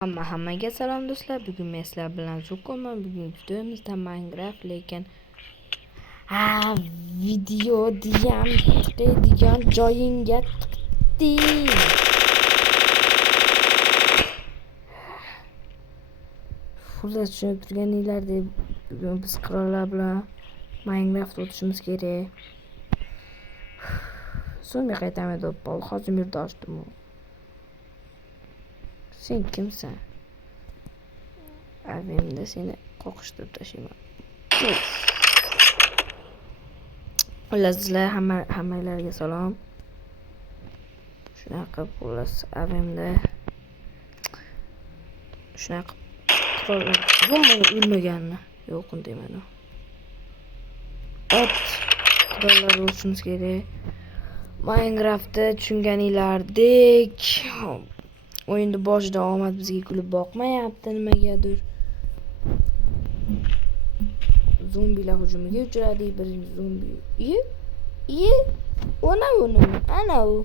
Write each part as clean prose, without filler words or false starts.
Hammaga salom do'stlar. Bugun men sizlar bilan Zukoman. Bugun videomizda Minecraft lekin video diyam tiqiydigan joyinga tiqdik. Xullas tushunib turganinglardek bugun biz qirollar bilan Minecraft o'tishimiz kerak. So'ngga qaytaman deb hozir yerda ochdim. Sen kimsan? Abimda seni qoqishtirib tashlayman. Xullas sizlar hammalarga salom. Shunaqa xullas abimda shunaqa qirollar o'lmaganni yo'q deyman. Qirollar bo'lishimiz kerak. Minecraftda tushunganinglardek o'yinda boshida omad bizga kulib boqmayapti nimagadir. Zombilar hujumiga uchradik. Birinchi zombi. Ana u.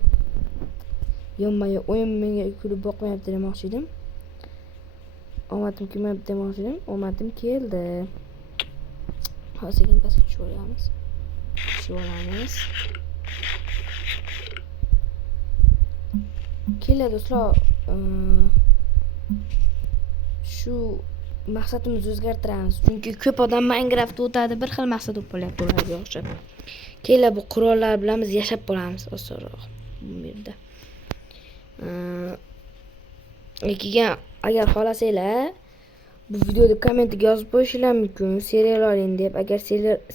Yo'q, o'yin menga kulib boqmayapti demoqchi edim. Omadim kelmayapti demoqchi edim. Omadim keldi. Hozir pastga tushib olamiz. Keladi do'stlar. Shu maqsadimizni o'zgartiramiz. Chunki ko'p odam Minecraft o'tadi, bir xil maqsad o'polyapti ularga o'xshab. Keladi bu qurollar bilan biz yashab qolamiz osonroq bu yerda. Lekin agar xohlasanglar bu videoda kommentga yozib qo'yishinglar mumkin. Serial oling deb, agar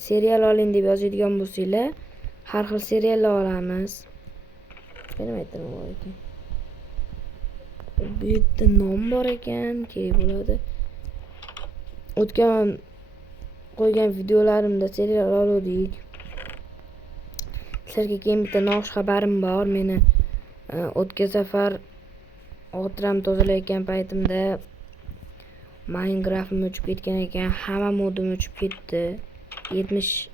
serial oling deb yozadigan bo'lsanglar, har xil seriallar olamiz. Nima aytdim ekan? Bu yerda nom bor ekan, kerak bo'ladi. O'tgan qo'ygan videolarimda serial oldik. Sizlarga keyin bitta noxush xabarim bor. Meni o'tgan safar xotiram tozalayotgan paytimda Minecraft'im o'chib ketgan ekan. Hamma modim o'chib ketdi. 70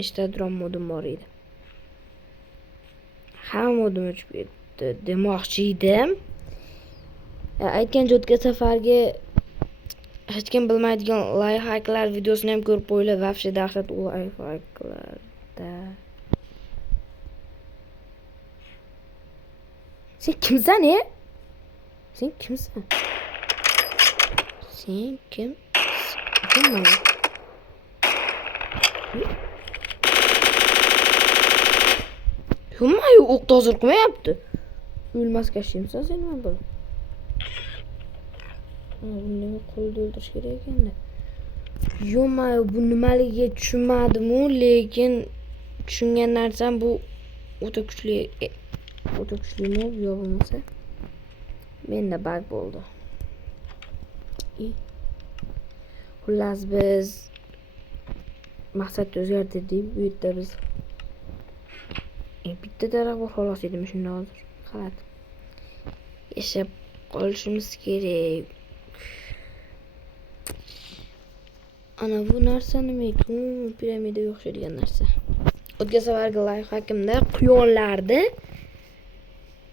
Instagram modim bor edi. Hamma modim o'chib ketdi demoqchi edim. Aytgancha o'tgan safarga hech kim bilmaydigan lifehacklar videosini ham ko'rib qo'yinglar. Vafshe dahshat lifehacklarda. Sen kimsan? Sen kimsan? Kimman? Yo'q, o'q hozir qilmayapti. O'lmasga shimsan sen nima bo'l? Buni qo'lda o'ldirish kerak ekanda. Yo'q, bu nimaligiga tushunmadim-u, lekin tushungan narsam bu o'ta kuchli mob yo'q bo'lmasa. Menda bug bo'ldi. Xullas biz maqsadni o'zgartirdik. Bu yerda biz bitta daraxt bor xolos edim shunda hozir. Xalat. Yashab qolishimiz kerak. Ana bu narsa nima ekan? Piramidaga o'xshaydigan narsa. O'tgan safargi lifehackimda quyonlardi.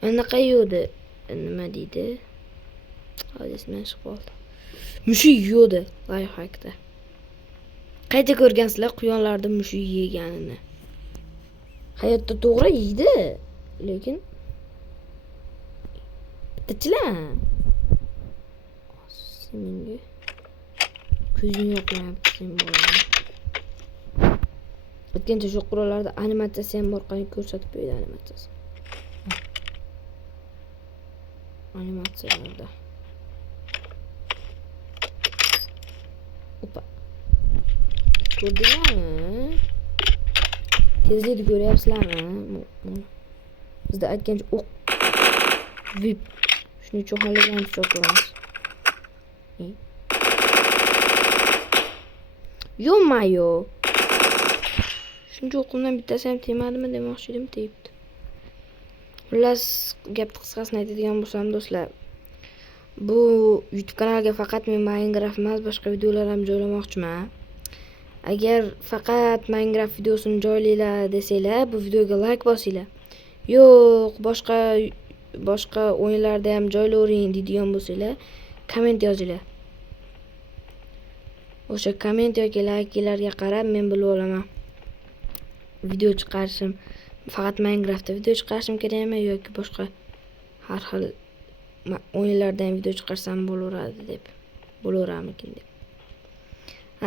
Anaqa yo'di. Nima deydi? Hozir esimdan chiqib qoldi. Mushuk yo'di lifehackda. Qayta ko'rgansizlar quyonlarda mushuk yeganini. Hayotda to'g'ri yeydi, lekin bittachilar. Senga ko'zing yo'qmayapti sen bo'lar. O'tgancha shu qurollarda animatsiyasi ham bor, qani ko'rsatib qo'ydi animatsiyasi. Animatsiyalarda. Opa. Ko'rdinglarmi? Tezlikni ko'ryapsizlarmi? Bizda aytgancha o'q vip. Shuning uchun haligan cho'qimiz. Yo'q. Shuncha o'qimdan bittasi ham tegmadimi demoqchi edim, tegibdi. Xullas, gapni qisqasini aytadigan bo'lsam do'stlar, bu YouTube kanaliga faqat men Minecraft emas, boshqa videolar ham joylamoqchiman. Agar faqat Minecraft videosini joylaylar desanglar, bu videoga like bosinglar. Yo'q, boshqa o'yinlarda ham joylavering deydigan bo'lsanglar, komment yozinglar. O'sha komment yoki layklarga qarab men bilib olaman. Video chiqarishim faqat Minecraftda video chiqarishim kerakmi yoki boshqa har xil o'yinlardan video chiqarsam bo'laveradi deb. Bo'laveramikin deb.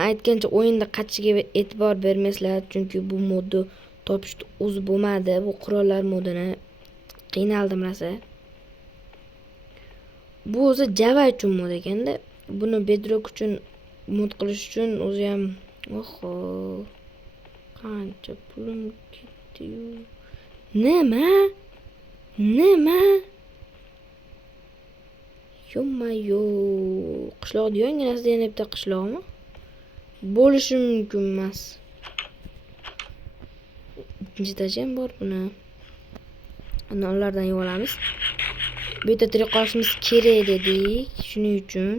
Aytgancha o'yinda qattishiga e'tibor bermaysizlar, chunki bu modni topishni o'zi bo'lmadi. Bu qurollar modini qiynaldim rosa. Bu o'zi Java uchun mod ekanda, buni Bedrock uchun mod qilish uchun o'zi ham oho qancha pulim ketdi. Nima? Yo, qishloqda yonginasida yana bitta qishloqmi? Bo'lishi mumkin emas. Ikkinchi etajim bor buni. Ana ulardan yeb olamiz. Bu yerda tirik qolishimiz kerak dedik. Shuning uchun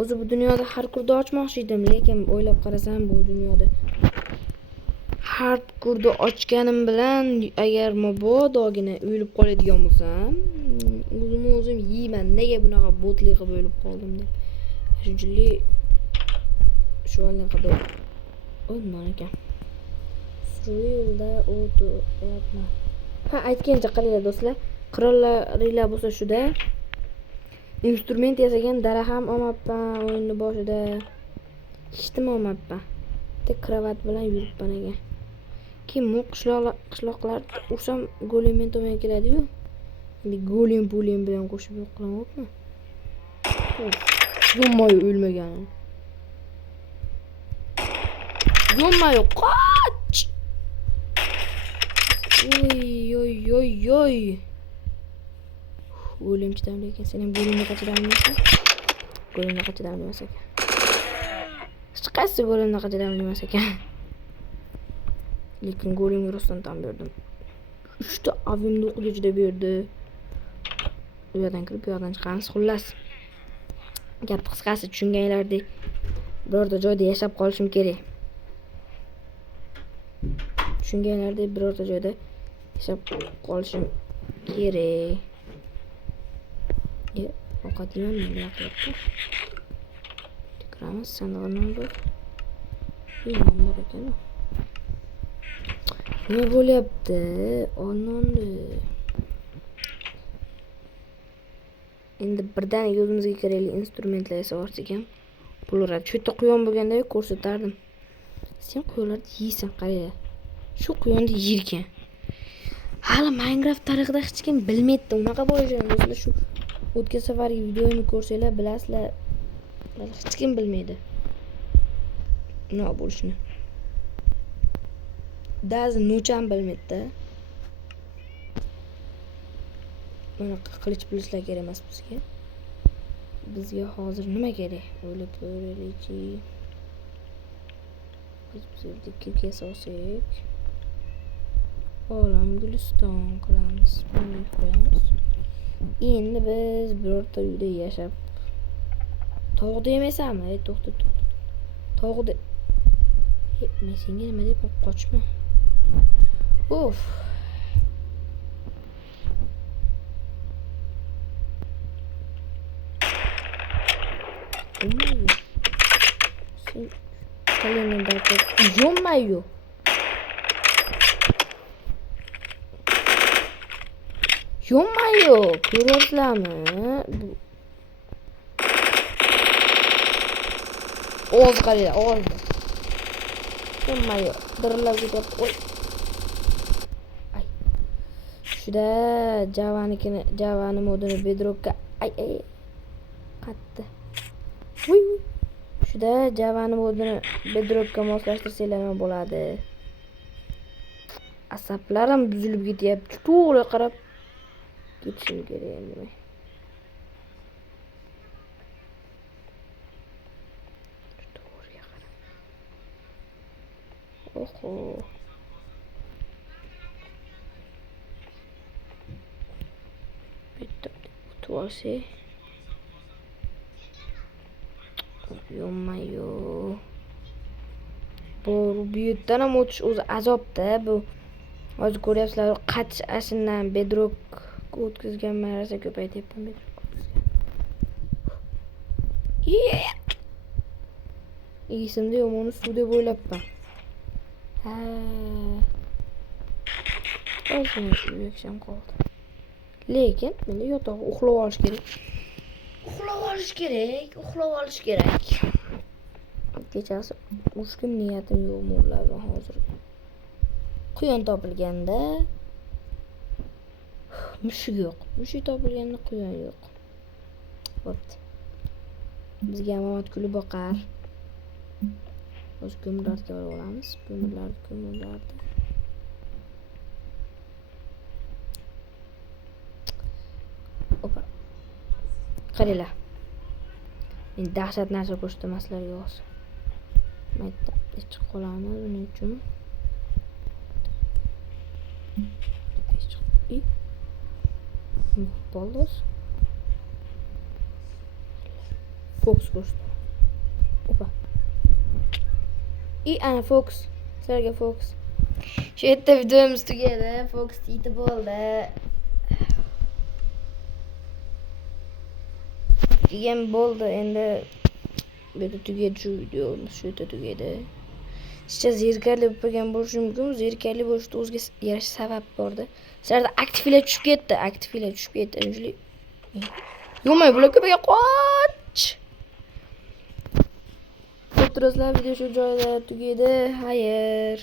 o'zi bu dunyoda har kurda ochmoqchi edim, lekin o'ylab qarasam bu dunyoda har kurda ochganim bilan agar mabodogina o'lib qoladigan bo'lsam, o'zim yeyman. Nega bunaqa botli qilib o'lib qoldim deb. Shunchalik shu anaqa o'lman ekan. Survivalda o'tyapman. Aytgancha qaranglar do'stlar, qirollaringlar bo'lsa shuda instrument yasagan dara ham olmabman o'yinni boshida. Hech nima olmabman. Tek kravat bilan yuribman ekan. Keyin bu qishloqlar ursam golemmen tomon keladi-yu. Endi golem bilan qo'shib yo'q qilamoqmi? Yo'qmoy o'lmagan. Yo'qmoy qoch. Oy. Go'lim chidamli ekan. Sen ham go'limga chidamlisan? Go'limga chidamli emas ekan. Hech qaysi go'limga chidamli emas ekan. Lekin go'limga rostdan tam berdim. 3 ta avimni o'qiga chidab berdi. Bu yerdan kirib, bu yerdan chiqamiz. Xullas. Gap qisqasi tushunganlardek birorta joyda yashab qolishim kerak. Tushunganlardek birorta joyda yashab qolishim kerak. Ovqat yeyman deyapti. Tikramiz sandig'ini olib. Yeyman bor ekan. Nima bo'lyapti? Olnondi. Endi birdan o'zimizga kerakli instrumentlar yasab olsak ham bo'laveradi. Shu yerda quyon bo'lganda ko'rsatardim. Sen quyonlarni yeysan, qaranglar. Shu quyonni yerkan. Hali Minecraft tarixida hech kim bilmaydi unaqa bo'lishini. Do'stlar, shu o'tgan safargi videomni ko'rsanglar bilasizlar. Hech kim bilmaydi. Nima bo'lishini. Dazi nucham bilmaydi-da. Mana qilich pulishlar kerak emas bizga. Bizga hozir nima kerak? O'ylab ko'raylikchi. Biz yerda kirga solsak, olam guliston qilamiz. Bunday qo'yamiz. Endi biz birorta uyda yashab tovuqda yemaysanmi? To'xta. Tovuqda men senga nima deb qochma. Uf. Sen kalenda yo'mayo. Yo'mayo, ko'ryapsizlarmi? Oz qaranglar, oz. Yo'mayo, dirlab ketyapti. Oy. Ay. Shuda Javani modini Bedrockga ay qatdi. Voy. Shuda Javani modini Bedrockga moslashtirirsanglar nima bo'ladi? Asaplarim buzilib ketyapti. To'g'ri qarab ketishim kerak endi. To'g'riga qarab. Oho. Bitta tuolsa. Yo'mayo. Bu yerdan ham o'tish o'zi azobda. Bu hozir ko'ryapsizlar, qatish ashindan Bedrock o'tkazgan marasa ko'paytyapman. Esimda yo'q, uni suv deb o'ylabman. Ha. O'zim yuksham qoldi. Lekin menda yotoq uxlab olish kerak. Uxlab olish kerak. Kechasi ushkim niyatim yo'q mo'llardan hozir. Quyon topilganda mushuk yo'q. Mushuk topilganda quyon yo'q. Bo'pti. Bizga Mamat kulib boqar. O'z ko'mirlarga borib olamiz. Ko'mirlarni. Opa. Qaranglar. Men dahshat narsa ko'rsataman sizlarga hozir. Mayda chiqib qolamiz buning uchun. Boldos. Fox ko'rsat. Opa. Ana Fox. Sizlarga Fox. Shu yerda videomiz tugadi. Fox yetib oldi. Tugagan bo'ldi. Endi bu yerda tugadi shu videomiz. Shu yerda tugadi. Sizcha zerikarli bo'lgan bo'lishi mumkin. Zerikarli bo'lishda o'ziga yarasha sabab borda. Sizlarda aktivlar tushib ketdi. Yo'may bular ko'paga qoch. O'tirasizlar, video shu joyda tugadi. Xayr.